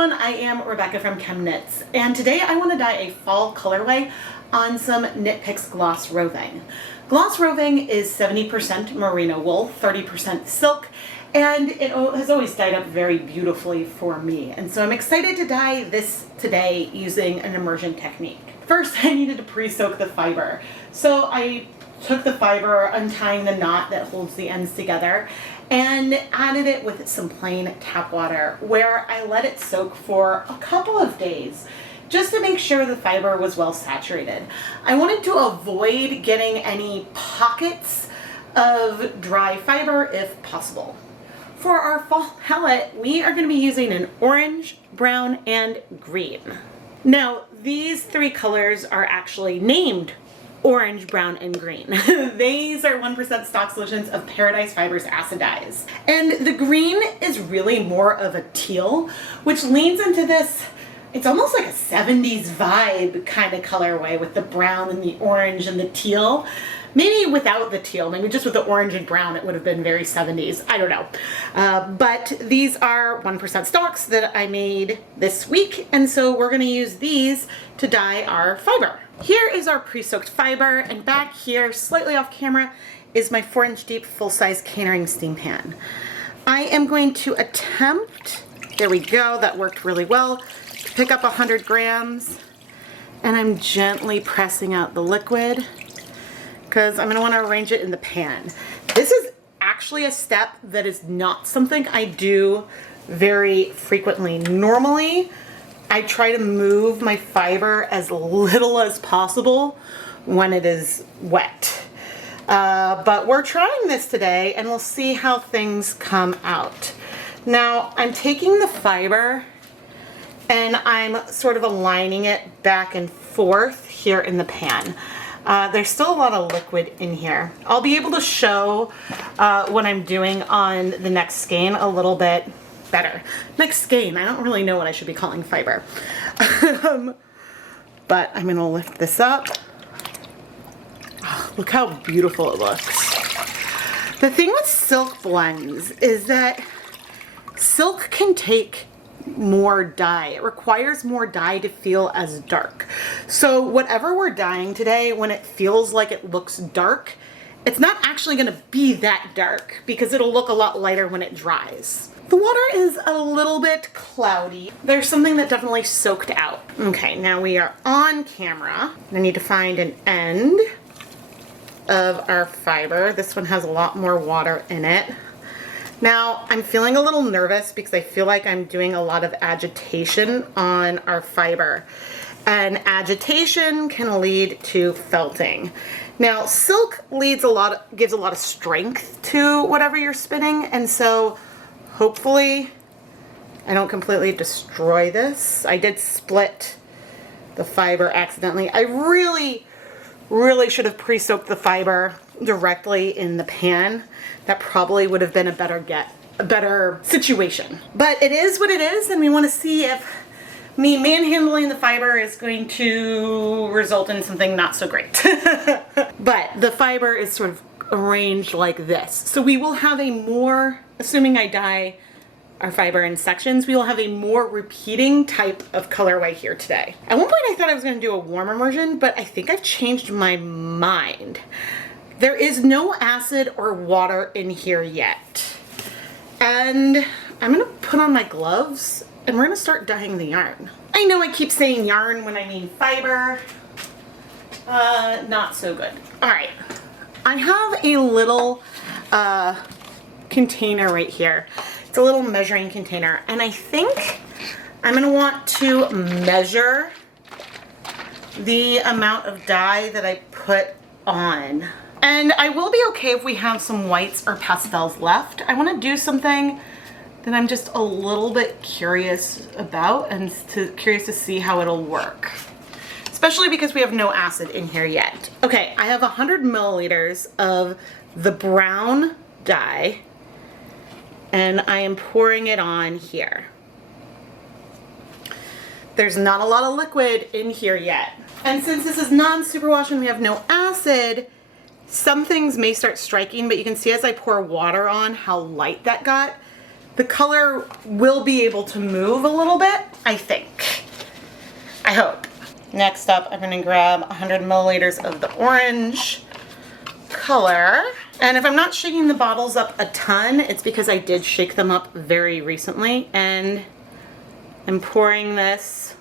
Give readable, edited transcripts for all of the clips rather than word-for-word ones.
everyone, I am Rebecca from ChemKnits, and today I want to dye a fall colorway on some Knit Picks Gloss Roving. Gloss Roving is 70% merino wool, 30% silk, and it has always dyed up very beautifully for me. And so I'm excited to dye this today using an immersion technique. First, I needed to pre-soak the fiber. So I took the fiber, untying the knot that holds the ends together, and added it with some plain tap water, where I let it soak for a couple of days just to make sure the fiber was well saturated. I wanted to avoid getting any pockets of dry fiber if possible. For our fall palette, we are going to be using an orange, brown, and green. Now, these three colors are actually named orange, brown, and green. These are 1% stock solutions of Paradise Fibers acid dyes. And the green is really more of a teal, which leans into this, it's almost like a 70s vibe kind of colorway with the brown and the orange and the teal. Maybe without the teal, maybe just with the orange and brown, it would have been very 70s. I don't know. But these are 1% stocks that I made this week, and so we're going to use these to dye our fiber. Here is our pre-soaked fiber, and back here, slightly off camera, is my 4-inch deep full-size catering steam pan. I am going to attempt, there we go, that worked really well, to pick up 100 grams, and I'm gently pressing out the liquid because I'm going to want to arrange it in the pan. This is actually a step that is not something I do very frequently. Normally, I try to move my fiber as little as possible when it is wet. But we're trying this today and we'll see how things come out. Now, I'm taking the fiber and I'm sort of aligning it back and forth here in the pan. There's still a lot of liquid in here. I'll be able to show what I'm doing on the next skein a little bit better. Next skein, I don't really know what I should be calling fiber. But I'm gonna lift this up. Oh, look how beautiful it looks. The thing with silk blends is that silk can take more dye. It requires more dye to feel as dark. So whatever we're dyeing today, when it feels like it looks dark, it's not actually going to be that dark because it'll look a lot lighter when it dries. The water is a little bit cloudy. There's something that definitely soaked out. Okay, now we are on camera. I need to find an end of our fiber. This one has a lot more water in it. Now, I'm feeling a little nervous because I feel like I'm doing a lot of agitation on our fiber. And agitation can lead to felting. Now, silk gives a lot of strength to whatever you're spinning, and so hopefully I don't completely destroy this. I did split the fiber accidentally. I really should have pre-soaked the fiber directly in the pan. That probably would have been a better situation. But it is what it is, and we want to see if me manhandling the fiber is going to result in something not so great. But the fiber is sort of arranged like this. So we will have a more, assuming I dye our fiber in sections, we will have a more repeating type of colorway here today. At one point I thought I was going to do a warm immersion, but I think I've changed my mind. There is no acid or water in here yet. And I'm gonna put on my gloves and we're gonna start dyeing the yarn. I know I keep saying yarn when I mean fiber. Not so good. All right, I have a little container right here. It's a little measuring container, and I think I'm gonna want to measure the amount of dye that I put on. And I will be okay if we have some whites or pastels left. I want to do something that I'm just a little bit curious about and curious to see how it'll work. Especially because we have no acid in here yet. Okay, I have 100 milliliters of the brown dye and I am pouring it on here. There's not a lot of liquid in here yet. And since this is non-superwash and we have no acid, some things may start striking, but you can see as I pour water on how light that got. the color will be able to move a little bit, I think. I hope. Next up, I'm gonna grab 100 milliliters of the orange color. And if I'm not shaking the bottles up a ton, it's because I did shake them up very recently, and I'm pouring this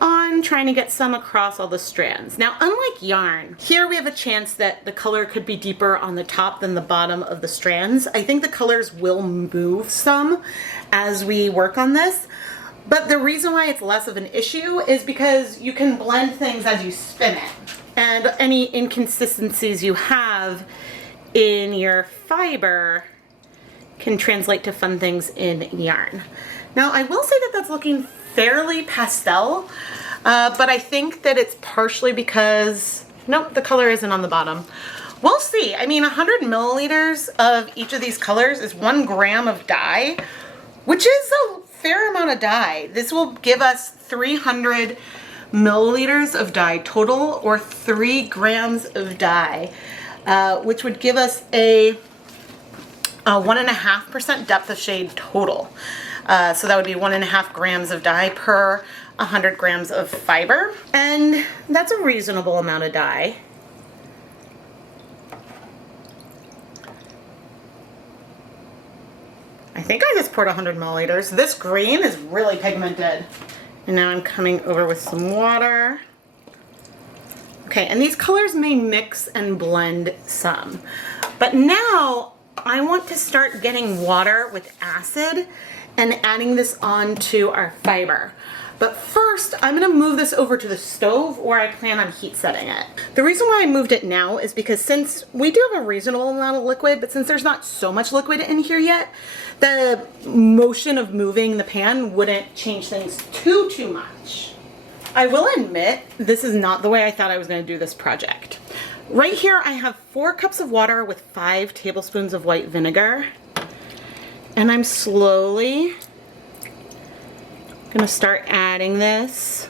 on, trying to get some across all the strands. Now, unlike yarn, here we have a chance that the color could be deeper on the top than the bottom of the strands. I think the colors will move some as we work on this, but the reason why it's less of an issue is because you can blend things as you spin it. And any inconsistencies you have in your fiber can translate to fun things in yarn. Now, I will say that that's looking fairly pastel, but I think that it's partially because, nope, the color isn't on the bottom. We'll see. I mean, 100 milliliters of each of these colors is 1 gram of dye, which is a fair amount of dye. This will give us 300 milliliters of dye total, or 3 grams of dye, which would give us a 1.5% depth of shade total. So that would be 1.5 grams of dye per 100 grams of fiber. And that's a reasonable amount of dye. I think I just poured 100 milliliters. This green is really pigmented. And now I'm coming over with some water. Okay, and these colors may mix and blend some. But now I want to start getting water with acid and adding this onto our fiber. But first, I'm gonna move this over to the stove where I plan on heat setting it. The reason why I moved it now is because since we do have a reasonable amount of liquid, but since there's not so much liquid in here yet, the motion of moving the pan wouldn't change things too much. I will admit, this is not the way I thought I was gonna do this project. Right here, I have 4 cups of water with 5 tablespoons of white vinegar. And I'm slowly gonna start adding this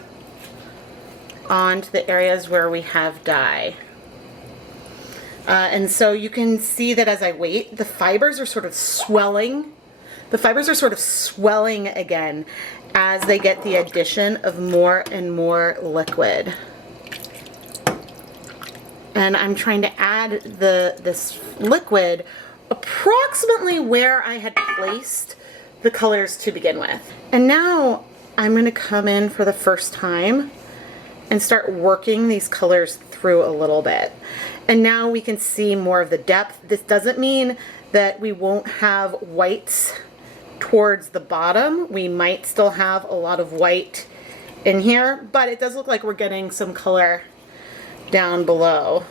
onto the areas where we have dye. And so you can see that as I wait, the fibers are sort of swelling. The fibers are sort of swelling again as they get the addition of more and more liquid. And I'm trying to add this liquid approximately where I had placed the colors to begin with. And now I'm going to come in for the first time and start working these colors through a little bit. And now we can see more of the depth. This doesn't mean that we won't have whites towards the bottom. We might still have a lot of white in here, but it does look like we're getting some color down below.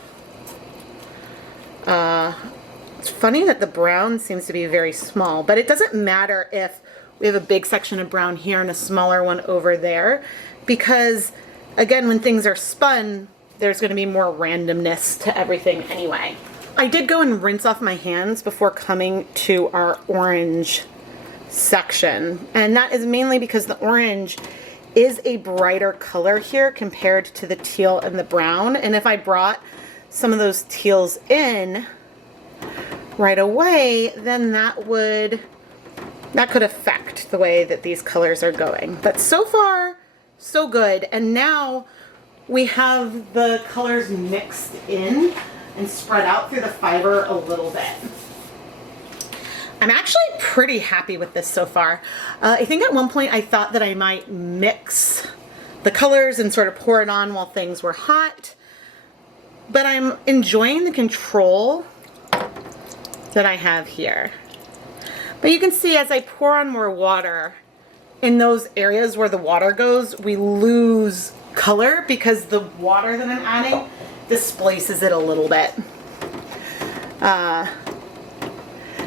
It's funny that the brown seems to be very small, but it doesn't matter if we have a big section of brown here and a smaller one over there, because again, when things are spun, there's going to be more randomness to everything anyway. I did go and rinse off my hands before coming to our orange section, and that is mainly because the orange is a brighter color here compared to the teal and the brown, and if I brought some of those teals in right away, then that could affect the way that these colors are going. But so far, so good. And now we have the colors mixed in and spread out through the fiber a little bit. I'm actually pretty happy with this so far. I think at one point I thought that I might mix the colors and sort of pour it on while things were hot, but I'm enjoying the control that I have here. But you can see as I pour on more water, in those areas where the water goes, we lose color because the water that I'm adding displaces it a little bit.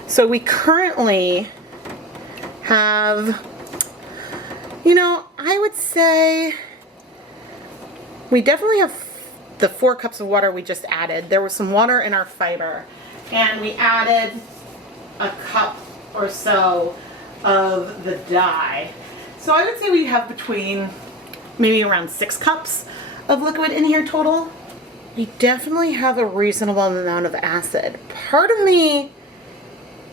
So we currently have, I would say we definitely have the 4 cups of water we just added. There was some water in our fiber, and we added a cup or so of the dye. So I would say we have between maybe around 6 cups of liquid in here total. We definitely have a reasonable amount of acid. Part of me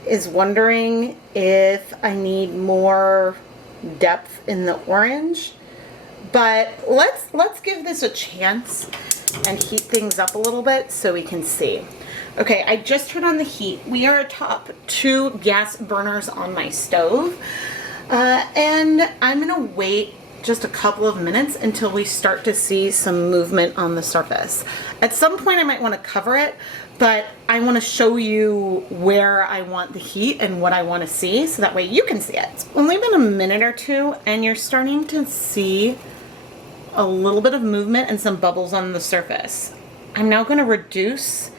is wondering if I need more depth in the orange. But let's give this a chance and heat things up a little bit so we can see. Okay, I just turned on the heat. We are atop 2 gas burners on my stove. And I'm gonna wait just a couple of minutes until we start to see some movement on the surface. At some point I might want to cover it, but I want to show you where I want the heat and what I want to see so that way you can see it. We'll leave it a minute or two and you're starting to see a little bit of movement and some bubbles on the surface. I'm now going to reduce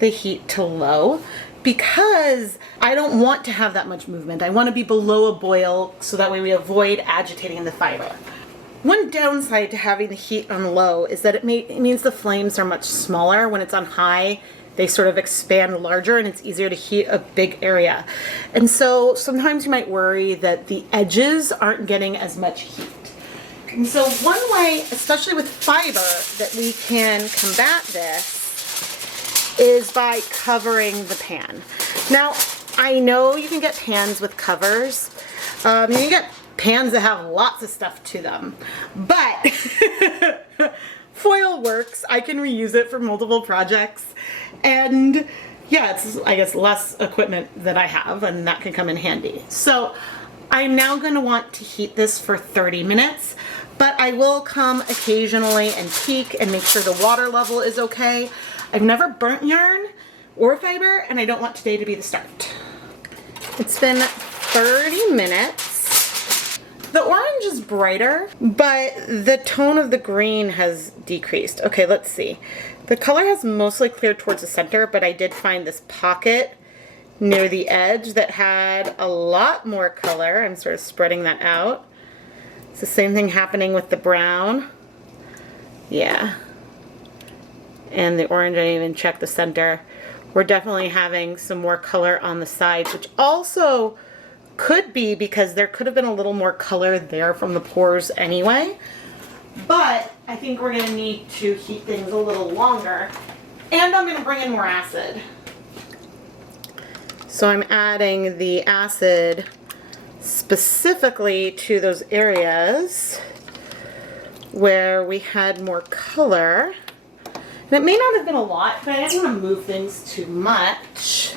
the heat to low because I don't want to have that much movement. I want to be below a boil so that way we avoid agitating the fiber. One downside to having the heat on low is that it means the flames are much smaller. When it's on high, they sort of expand larger and it's easier to heat a big area. And so sometimes you might worry that the edges aren't getting as much heat. And so one way, especially with fiber, that we can combat this is by covering the pan. Now, I know you can get pans with covers. You can get pans that have lots of stuff to them, but foil works. I can reuse it for multiple projects, and yeah, it's, I guess, less equipment that I have, and that can come in handy. So I'm now going to want to heat this for 30 minutes, but I will come occasionally and peek and make sure the water level is okay. I've never burnt yarn or fiber, and I don't want today to be the start. It's been 30 minutes. The orange is brighter, but the tone of the green has decreased. Okay, let's see. The color has mostly cleared towards the center, but I did find this pocket near the edge that had a lot more color. I'm sort of spreading that out. It's the same thing happening with the brown. Yeah. And the orange, I didn't even check the center. We're definitely having some more color on the sides, which also could be because there could have been a little more color there from the pores anyway. But I think we're gonna need to heat things a little longer. And I'm gonna bring in more acid. So I'm adding the acid specifically to those areas where we had more color. And it may not have been a lot, but I didn't want to move things too much.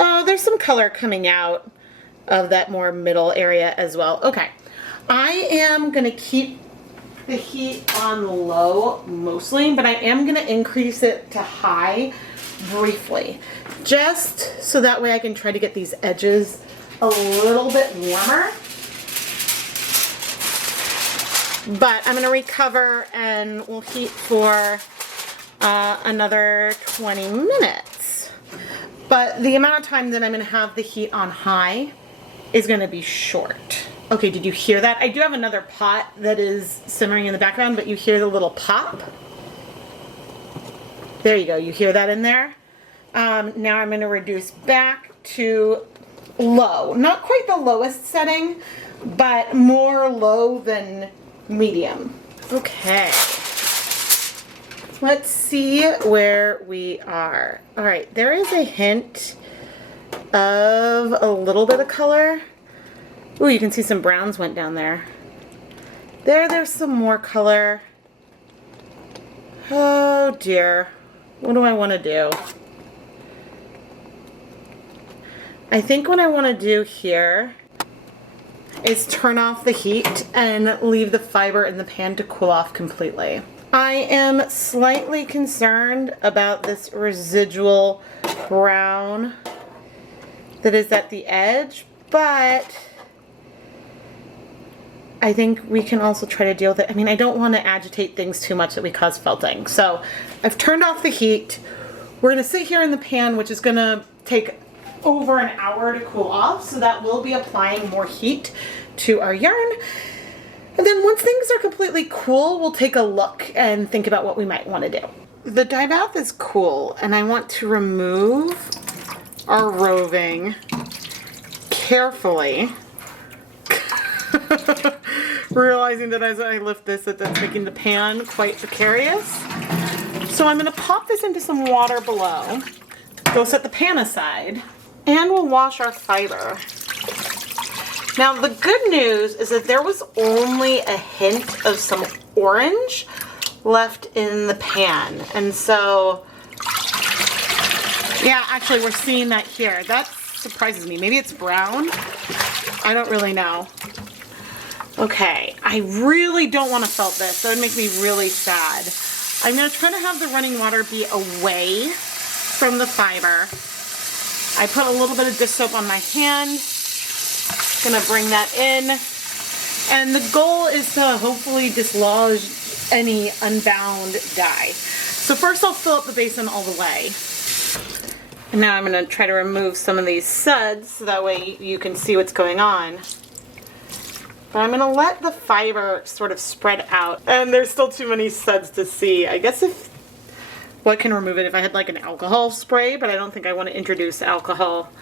Oh, there's some color coming out of that more middle area as well. Okay, I am going to keep the heat on low mostly, but I am going to increase it to high briefly, just so that way I can try to get these edges a little bit warmer. But I'm going to recover and we'll heat for another 20 minutes. But the amount of time that I'm going to have the heat on high is going to be short. Okay, did you hear that? I do have another pot that is simmering in the background, but you hear the little pop? There you go. You hear that in there? Now I'm going to reduce back to low. Not quite the lowest setting, but more low than medium. Okay. Let's see where we are. All right, there is a hint of a little bit of color. Ooh, you can see some browns went down there. There's some more color. Oh dear. What do I want to do? I think what I want to do here is turn off the heat and leave the fiber in the pan to cool off completely. I am slightly concerned about this residual brown that is at the edge, but I think we can also try to deal with it. I mean, I don't want to agitate things too much that we cause felting. So I've turned off the heat. We're going to sit here in the pan, which is going to take over an hour to cool off, so that will be applying more heat to our yarn. And then once things are completely cool, we'll take a look and think about what we might want to do. The dye bath is cool, and I want to remove our roving carefully. Realizing that as I lift this, that's making the pan quite precarious. So So I'm gonna pop this into some water below, go set the pan aside, and we'll wash our fiber. Now the good news is that there was only a hint of some orange left in the pan. And so, yeah, actually we're seeing that here. That surprises me. Maybe it's brown. I don't really know. Okay, I really don't want to felt this. That would make me really sad. I'm going to try to have the running water be away from the fiber. I put a little bit of dish soap on my hand. Gonna bring that in. And the goal is to hopefully dislodge any unbound dye. So first I'll fill up the basin all the way. And now I'm gonna try to remove some of these suds so that way you can see what's going on. But I'm gonna let the fiber sort of spread out. And there's still too many suds to see. I guess what can remove it if I had like an alcohol spray, but I don't think I want to introduce alcohol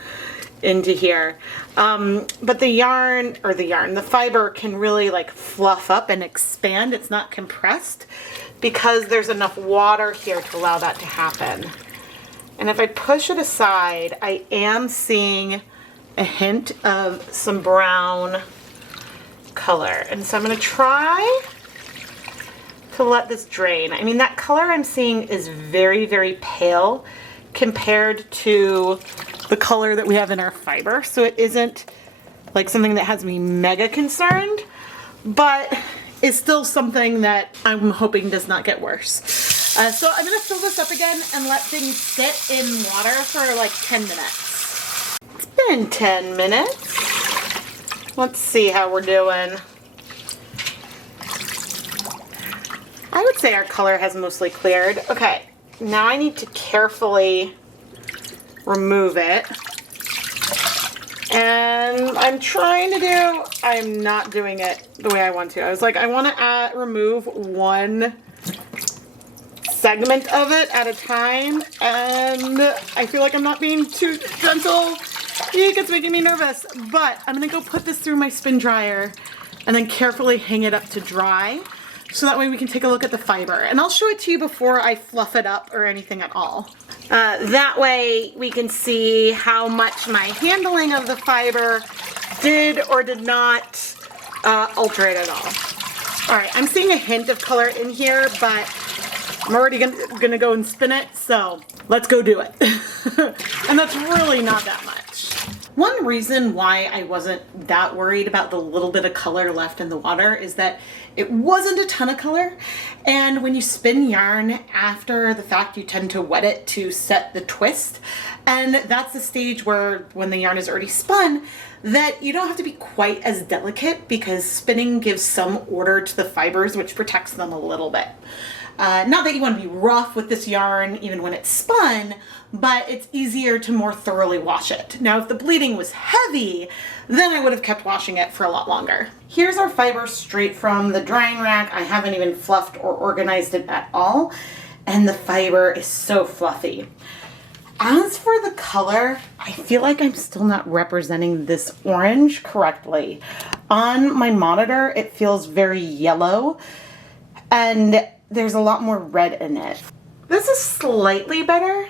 into here. But the fiber can really like fluff up and expand. It's not compressed because there's enough water here to allow that to happen. And if I push it aside, I am seeing a hint of some brown color. And so I'm gonna try to let this drain. I mean, that color I'm seeing is very, very pale compared to the color that we have in our fiber. So it isn't like something that has me mega concerned, but it's still something that I'm hoping does not get worse. So I'm gonna fill this up again and let things sit in water for like 10 minutes. It's been 10 minutes. Let's see how we're doing. I would say our color has mostly cleared. Okay, now I need to carefully remove it. And I'm not doing it the way I want to. I was like, I want to remove one segment of it at a time, and I feel like I'm not being too gentle. Eek, it's making me nervous. But I'm gonna go put this through my spin dryer and then carefully hang it up to dry. So that way we can take a look at the fiber. And I'll show it to you before I fluff it up or anything at all. That way we can see how much my handling of the fiber did or did not alter it at all. All right, I'm seeing a hint of color in here, but I'm already gonna go and spin it, so let's go do it. And that's really not that much. One reason why I wasn't that worried about the little bit of color left in the water is that it wasn't a ton of color, and when you spin yarn after the fact, you tend to wet it to set the twist, and that's the stage where when the yarn is already spun, that you don't have to be quite as delicate because spinning gives some order to the fibers, which protects them a little bit. Not that you want to be rough with this yarn even when it's spun, but it's easier to more thoroughly wash it. Now, if the bleeding was heavy, then I would have kept washing it for a lot longer. Here's our fiber straight from the drying rack. I haven't even fluffed or organized it at all, and the fiber is so fluffy. As for the color, I feel like I'm still not representing this orange correctly. On my monitor, it feels very yellow, and there's a lot more red in it. This is slightly better.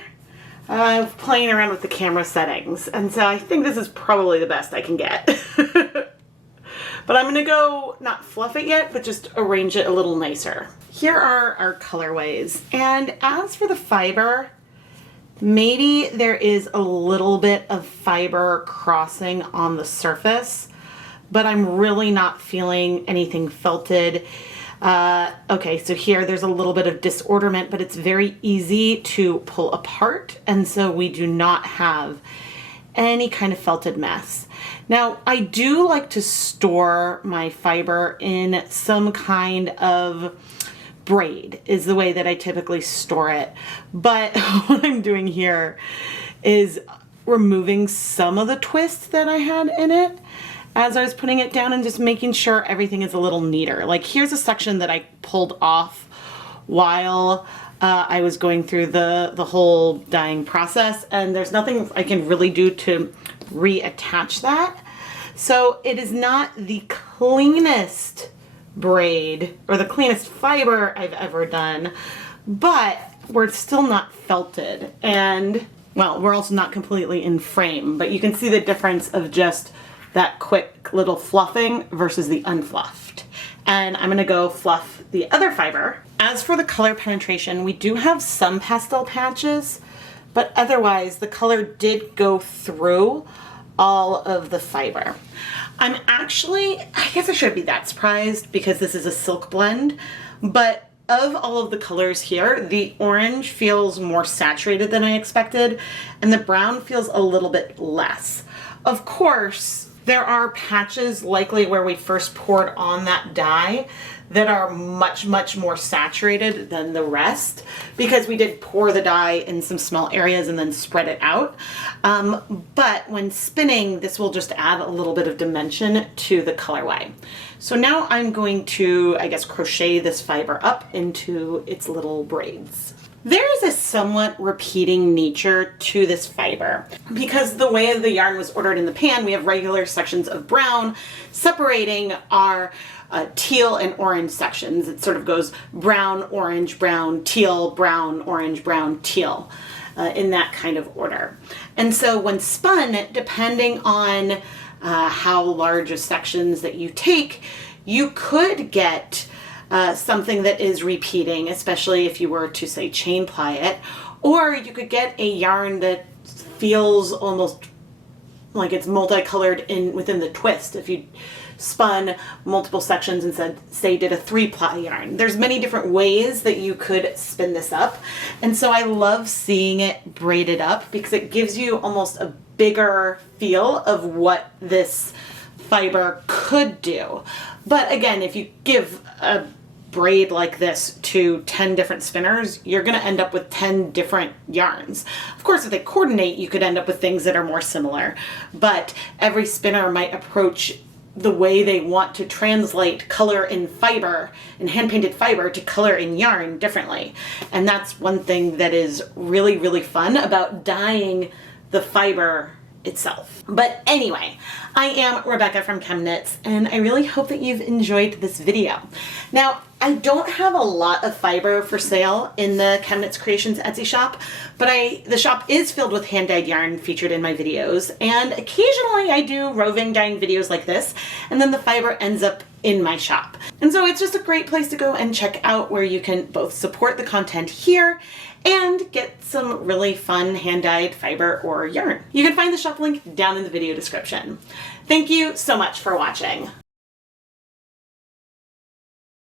I'm playing around with the camera settings, and so I think this is probably the best I can get. But I'm gonna go, not fluff it yet, but just arrange it a little nicer. Here are our colorways. And as for the fiber, maybe there is a little bit of fiber crossing on the surface, but I'm really not feeling anything felted. Okay, so here there's a little bit of disorderment, but it's very easy to pull apart, and so we do not have any kind of felted mess. Now, I do like to store my fiber in some kind of braid, is the way that I typically store it. But what I'm doing here is removing some of the twist that I had in it as I was putting it down and just making sure everything is a little neater. Like, here's a section that I pulled off while I was going through the whole dyeing process, and there's nothing I can really do to reattach that. So it is not the cleanest braid or the cleanest fiber I've ever done, but we're still not felted, and well, we're also not completely in frame, but you can see the difference of just that quick little fluffing versus the unfluffed. And I'm gonna go fluff the other fiber. As for the color penetration, we do have some pastel patches, but otherwise the color did go through all of the fiber. I'm actually, I guess I shouldn't be that surprised because this is a silk blend, but of all of the colors here, the orange feels more saturated than I expected, and the brown feels a little bit less. Of course, there are patches likely where we first poured on that dye that are much, much more saturated than the rest because we did pour the dye in some small areas and then spread it out. But when spinning, this will just add a little bit of dimension to the colorway. So now I'm going to, I guess, crochet this fiber up into its little braids. There is a somewhat repeating nature to this fiber because the way the yarn was ordered in the pan, we have regular sections of brown separating our teal and orange sections. It sort of goes brown, orange, brown, teal, brown, orange, brown, teal, in that kind of order. And so when spun, depending on how large of sections that you take, you could get something that is repeating, especially if you were to say chain ply it, or you could get a yarn that feels almost like it's multicolored within the twist. If you spun multiple sections and did a 3-ply yarn. There's many different ways that you could spin this up. And so I love seeing it braided up because it gives you almost a bigger feel of what this fiber could do. But again, if you give a braid like this to 10 different spinners, you're going to end up with 10 different yarns. Of course, if they coordinate, you could end up with things that are more similar, but every spinner might approach the way they want to translate color in fiber, in hand-painted fiber, to color in yarn differently. And that's one thing that is really, really fun about dyeing the fiber itself. But anyway, I am Rebecca from ChemKnits, and I really hope that you've enjoyed this video. Now, I don't have a lot of fiber for sale in the ChemKnits Creations Etsy shop, but the shop is filled with hand-dyed yarn featured in my videos, and occasionally I do roving dyeing videos like this, and then the fiber ends up in my shop. And so it's just a great place to go and check out where you can both support the content here and get some really fun hand-dyed fiber or yarn. You can find the shop link down in the video description. Thank you so much for watching.